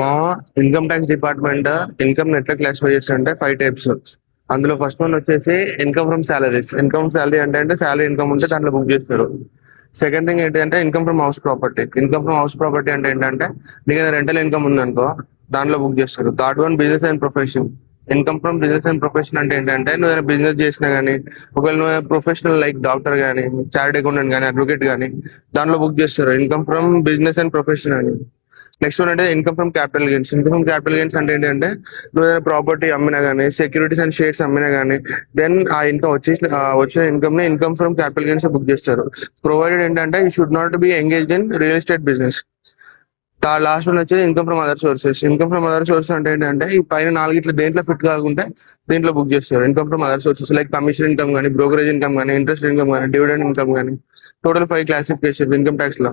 మా income tax department income ఎట్లా classify చేస్తారంటే 5 టైప్స్. అందులో ఫస్ట్ వన్ వచ్చేసి income from salaries. Income salary అంటే సాలరీ ఇన్కమ్ ఉంటే దాంట్లో బుక్ చేస్తారు. సెకండ్ థింగ్ ఏంటంటే income from house property. Income from house property అంటే ఏంటంటే నీకు రెంటల్ ఇన్కమ్ ఉందనుకో దాంట్లో బుక్ చేస్తారు. Third one business and profession. Income from business and profession అంటే ఏంటంటే నువ్వు ఏదైనా బిజినెస్ చేసినా గానీ, ఒకవేళ నువ్వు ప్రొఫెషనల్ లైక్ డాక్టర్ కానీ, చార్టెడ్ అకౌంటెంట్ కానీ, అడ్వకేట్ కానీ దాంట్లో బుక్ చేస్తారు income from business and profession అని. నెక్స్ట్ వన్ అంటే income from capital gains. Income from capital gains అంటే ఏంటంటే నువ్వు ఏదైనా ప్రాపర్టీ అమ్మినా కానీ, సెక్యూరిటీస్ అండ్ షేర్స్ అమ్మినా కానీ, దెన్ ఆ ఇన్కమ్ వచ్చిన ఇన్కమ్ ని income from capital gains book చేస్తారు. ప్రొవైడెడ్ ఏంటంటే you should not be engage in real estate business. Last one వచ్చి income from other sources. Income from other sources అంటే ఏంటంటే ఈ పైన నాలుగిట్లో దేంట్లో ఫిట్ కాకుంటే దీంట్లో బుక్ చేస్తారు income from other sources. Like commission income కానీ, బ్రోకరేజ్ ఇన్కమ్ కానీ, ఇంట్రెస్ట్ ఇన్కమ్ కానీ, డివిడెండ్ ఇన్కమ్ కానీ. టోటల్ 5 క్లాసిఫికేషన్ ఇన్కమ్ ట్యాక్స్ లో.